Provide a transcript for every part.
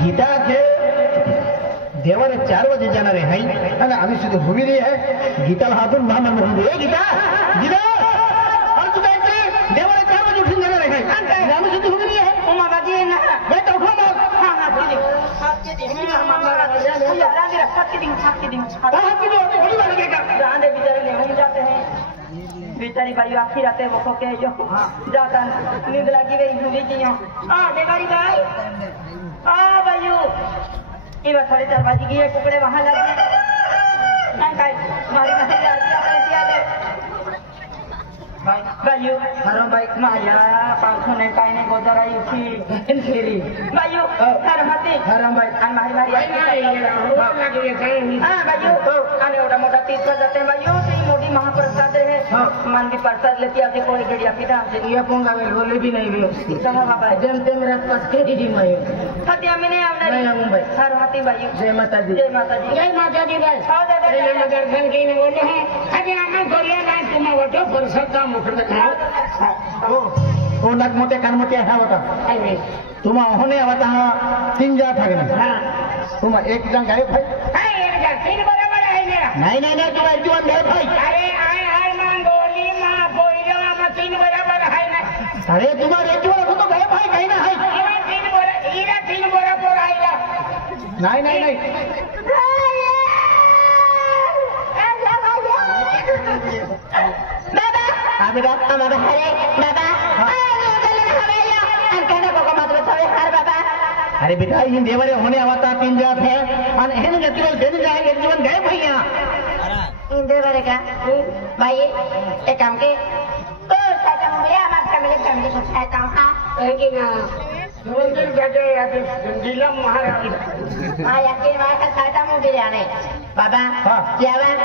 गीता के देवाने 4 वाजे जाणार आहे हाय आणि आम्ही सुद्धा उभी रे आहे गीताला हातून महामन म्हणून ए गीता गीता अरे तू काय देवाने 4 वाजे उठून जाणार आहे हाय आम्ही सुद्धा उभी रे आहे ओ मामाजी ना मैं तो उठो मग हां हात के दे जाने बेचारे ले हम जाते हैं बेचारी भाई आखिर आते वो को के जो जाता नींद लगी गई भूली की हां देवारी भाई आ भाईयो ये बस 4:30 बज गई है टुकड़े वहां लग गए नहीं भाई हमारी महीने यार क्या दे भाई भाईयो हरो भाई माया पांखों ने काई ने गोदराई उठी इंखेरी भाईयो हर मती हरम भाई अन मारी मारी लगी है कहीं हां भाईयो आने ओडा मोटा 30 पर जाते हैं भाईयो ती मोटी महाप्रसाद है मन की प्रसाद लेती आके कोई गड़िया पिता ये पोंगा में बोले भी नहीं भी उसकी चलो बाबा जन ते मेरा पास के दी मैं सत्या में नहीं आवना नहीं आऊं भाई हर हाथी भाई जय माता दी जय माता दी जय माता दी भाई हां दादा ये दर्शन की ने बोले हैं अभी हम कोरिया ना तुम वटो प्रसाद का मुख ओ नग मोटे कान मोटे है होता तुम होने आवता 3 जा थागने तुम एक जन गए भाई हां एक जन 3 बराबर है मेरा नहीं तुम एक जन गए भाई अरे आय मान गोली मां बोइलो हम 3 बराबर है ना अरे तुम्हारे एक जन तो गए भाई कहीं ना है 3 बराबर आइला नहीं बेटा हमारा हरे बाबा अरे बेटा ये देवरे होने आवता 3 जात है और हेन गतिवल देने जाएंगे जीवन गए भैया इन देवरे का भाई एक काम के तो साटा मुझे मत फैमिली को साटा हां कि ना मंदिर जाके या जिला महाराज हां याके वाला साटा मुझे जाने बाबा क्या बात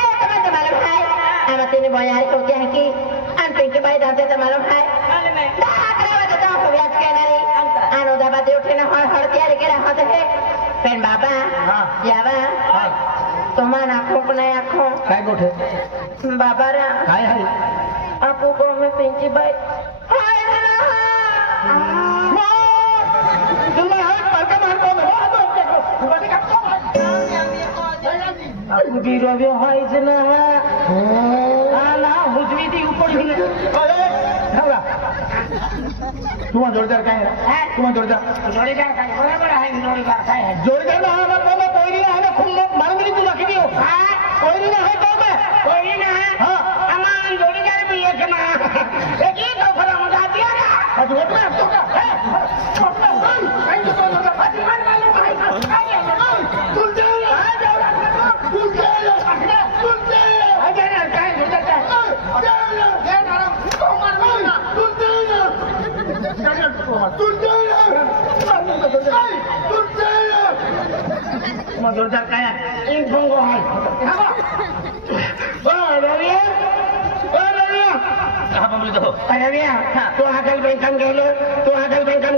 आया तो मालूम है आमती ने बोयारी को क्या है कि अंतिम के भाई दाते तो मालूम है आनो दबा दे उठे ना हर तैयारी के रहा थे पेन बाबा यावा तुम्हार आंखों को नहीं आंखों काय गोठे बाबा रा काय है आपको को में पिंची भाई हाय ना तुम हाय पर का मार को हो बड़ी का आपको भी रोवे हाय जना आला हुजवी दी ऊपर ही अरे हावा तुम्हारा जोड़दार क्या है तुम्हारा जोड़दार का बराबर है जोड़दार ना हमारा कोई नहीं है खुद मालूम नहीं तुम बाकी भी हो कोई नहीं है तो मैं कोई नहीं है हां हमारा जोड़दार भी एक ना एक ही तो फला मजा दिया ना अब वो मैं तो का है छोटा भाई तो मजा बात मालूम है तुल दे आ जाओ तुल दे आ जाना काय जोड़दार दे ना तो मार ना तुल दे जोरदार काय इन फोंगो है कहाँ बोले तो अरे तू आगल बैंकम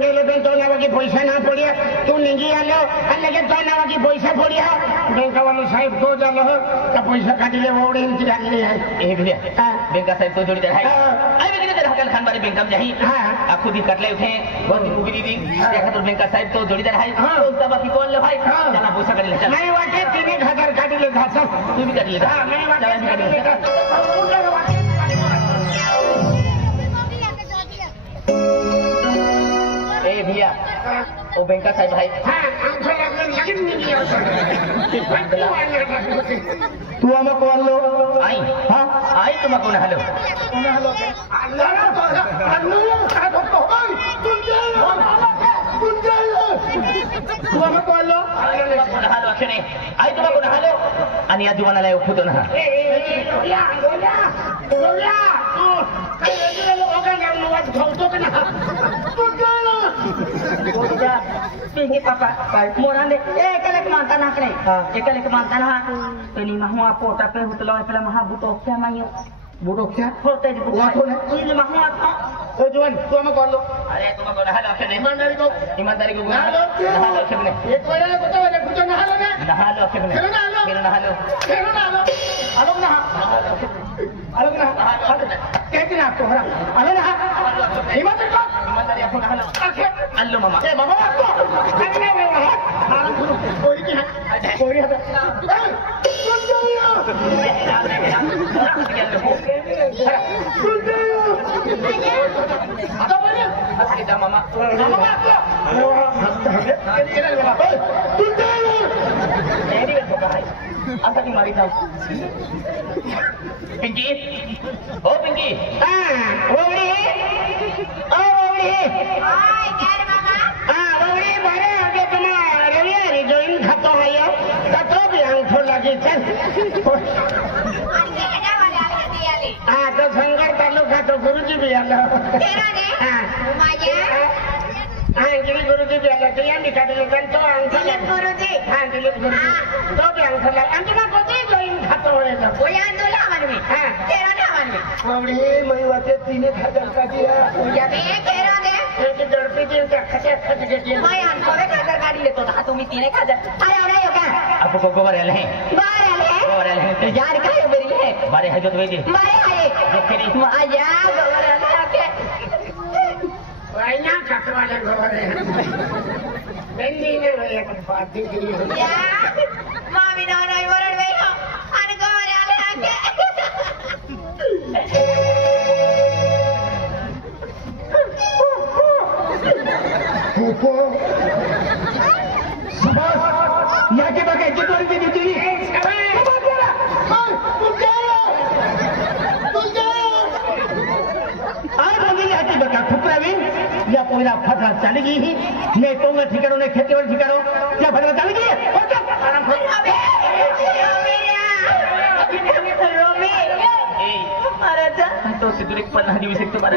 गेलो बेन तो नावा की पैसा ना पड़िया तू निंगी आलो लगे तो नावा की पैसा पड़िया बैंक वाले साहब तो जालो तो पैसा काटिले ओडे इनकी डाली है एक लिया बैंक का साहब तो जोड़ी दे है अरे किने तेरा हकल खान बारी बैंकम जाही हां खुद ही कटले उठे बहुत उबी दी देखा तो बैंक का साहब तो जोड़ी दे है तो उसका बाकी कौन ले भाई चला पैसा कर ले चल नहीं वाटे 3000 काटिले घासा तू भी काटिले हां नहीं वाटे ए भैया ओ बैंक का साहब भाई तू हमें कौन लो आई हाँ आई तुम कौन हेलो तू हमें कौन लो हालो अक्षणे आई तुम कौन हेलो आणि आज तुम्हाला लाईव्ह होतो ना पिंगी पापा मोरा ने एकले मानता ना करे एकले मानता ना पेनी महवा पोटा पे हुतलो पेला महा बुटो क्या मायो बुटो क्या होते जी बुटो इन महवा ओ जवान तू हम कौन लो अरे तुम कौन हालो अक्षर ईमानदारी को हालो अक्षर ने एक बड़े को तो कुछ ना हालो ना हालो अक्षर ने ना हालो आलो ना कहते ना आपको हरा आलो ना ईमानदारी को tadi aku nak halau. Allo mama. mama aku. Ini mama. Koi ki hai. Koi hai. Sunjaya. Ada apa ni? Ada mama. Mama aku. Ini mama. Sunjaya. Ini apa guys? Asa ni mari tahu. Pinky. Oh Pinky. Bobri. Oh Bobri. Oi, क्या रे मामा? Bobri bare आगे तुम्हारा रविवारी join खातो है यो. तो भी अंगूठो लगी चल. अंधे ना वाले आले दियाले. तो संगर तालुका तो गुरुजी भी आलो. तेरा ने? माया. गिरी गुरुजी भी आलो. तो यहाँ दिखा दे लोगन तो अंगूठो. दिलीप गुरुजी. दिलीप गुरुजी. तो भी अंगूठो लगा. अंतिमा कोई join खातो है ना. वो यहाँ दूल्हा मन में. तेरा ना मन में. Bobri, मैं वाचे 3,000 का दिया. जब ये तेरा ने? एक दड़पी दिन का खचे के दिए. मैं हमको भी खाकर गाड़ी लेतो था. तुम्ही 3,000. अरे अरे यो क्या? आपको गोबर है नहीं. बार आले. यार काय बरी है? बारे है जो तो वेदी. बारे आए. माया गोबर आले आके. वाइना कटवाले गोबर है. बंदी ने एक पार्टी की. या मामी ना ना वरण वे हो. अन गोबर आले आके. Pupo. Subas. Ya que pakai kita di sini. या पोला फटना चल गई ही नहीं तो मैं ठिकानों ने खेती वाली ठिकानों क्या फटना चल गई है और क्या तो सिद्धुरिक पन्ना दिवस एक तो बारे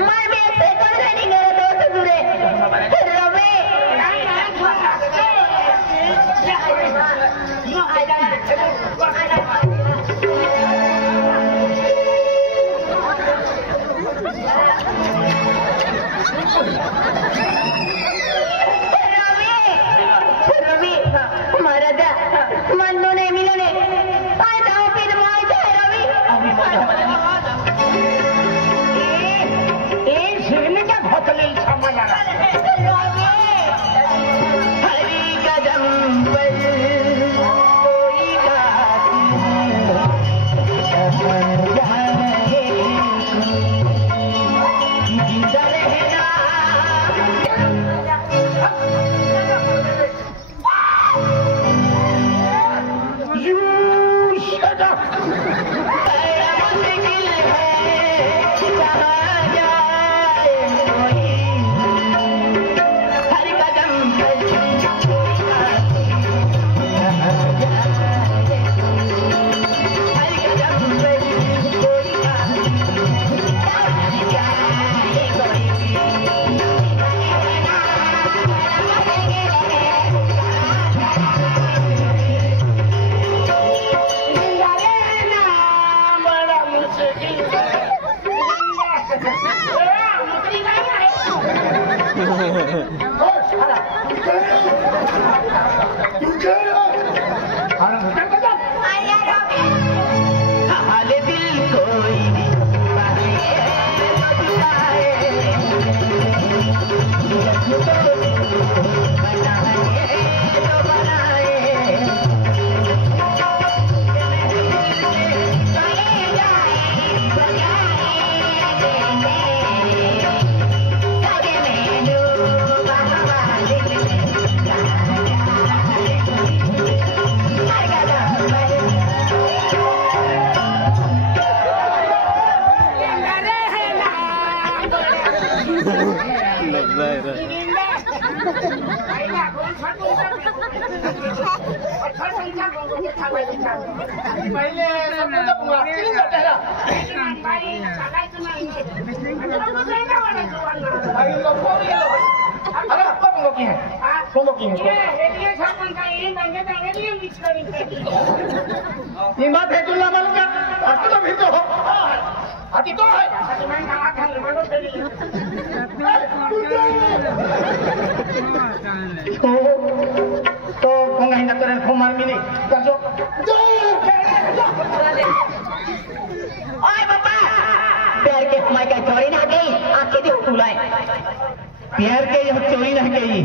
प्यार के यह चोरी रह गई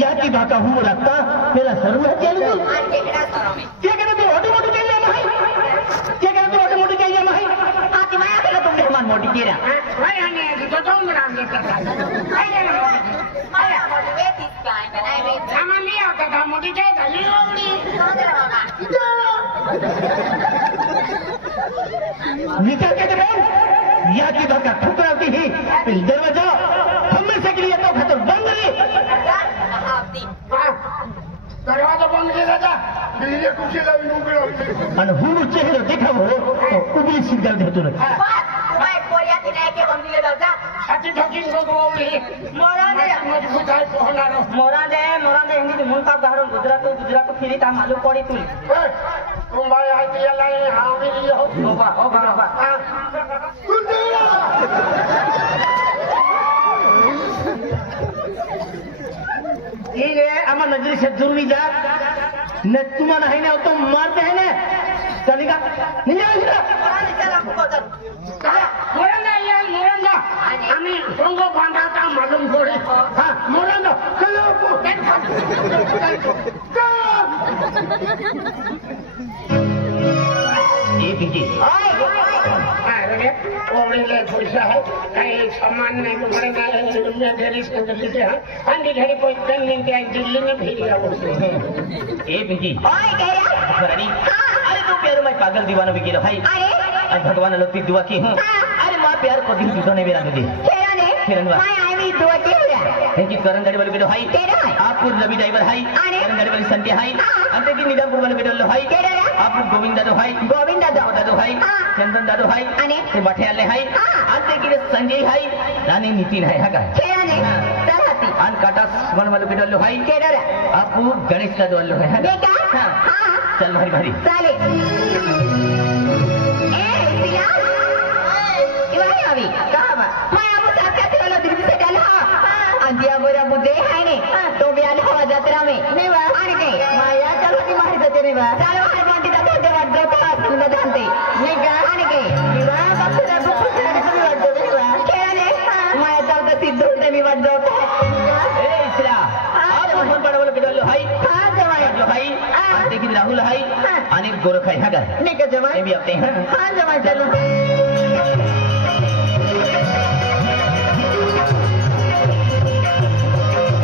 या की बाका हूँ रखता मेरा सर्व है चल क्या करे तू ऑटो मोटो चाहिए माही क्या करे तू ऑटो मोटो चाहिए माही आती माया करे तुम मेहमान मोटी केरा भाई आने तो तुम नाम ले करता सामान लिया होता था मोटी चाहिए ली होगी निकल के दे या की बाका ठुकराती ही इस दरवाजा हमें से लिए तो खतर बंद रही दरवाजा बंद किया था बिजली कुछ लगी नूकरी અને હું ચહેરો દેખાવો તો ઉબલી સિગ્નલ દેતો નથી छाती ठोकिंग को गोवली मजबूत है पहनारो मोरादे हिंदी मुंता गारो गुजरात फिरी ता मालूम पड़ी तू तुम भाई आई दिया लाई हां मेरी हो बाबा ये आमा नजरी से जुर्मी जा न तुम्हारा है ना तो मारते हैं ना चलेगा नहीं जाएगा मोरंगा আমি সঙ্গ বাঁধাটা মালুম করে হ্যাঁ মোরঙ্গা চলো ये पीछे ओवड़े पैसा है कहीं सामान नहीं तुम्हारे में ढेरी से लेते हैं अंधी ढेरी कोई दिन लेके आई दिल्ली में भेज दिया ये पीछे रानी अरे तू प्यार में पागल दीवाना भी गिरा भाई अरे भगवान लोग की दुआ की हूँ अरे माँ प्यार को दिल दूसरा नहीं मेरा तुझे थैंक करण गाड़ी वाले बेटो हाई आपको रवि ड्राइवर हाई करण गाड़ी वाली संध्या हाई अंत की निजामपुर वाले बेटो लो हाई आपको गोविंद दादो हाई दादो हाई चंदन दादो हाई मठे आले हाई अंत की संजय हाई रानी नितिन हाई हा आन काटा वन वाले बेटो लो हाई आपको गणेश दादो वाले है चल भाई भाई अंतिया बोरा बुद्धे है ने तो ब्याल हो जात्रा में नहीं बा आने के माया चलो की मारी देते नहीं बा चलो हर बाटी दा तो बात दो तो सुन जानते नहीं का आने के विवाह बात दा को कुछ नहीं कभी बात दो नहीं बा खेले माया चल तो सिद्धू से भी बात दो ए इसरा आप फोन पर बोले बिडल हाई हां जमाई लो भाई देखिए राहुल हाई अनिल गोरख है हां नहीं का जमाई ये भी आते हैं हां जमाई चलो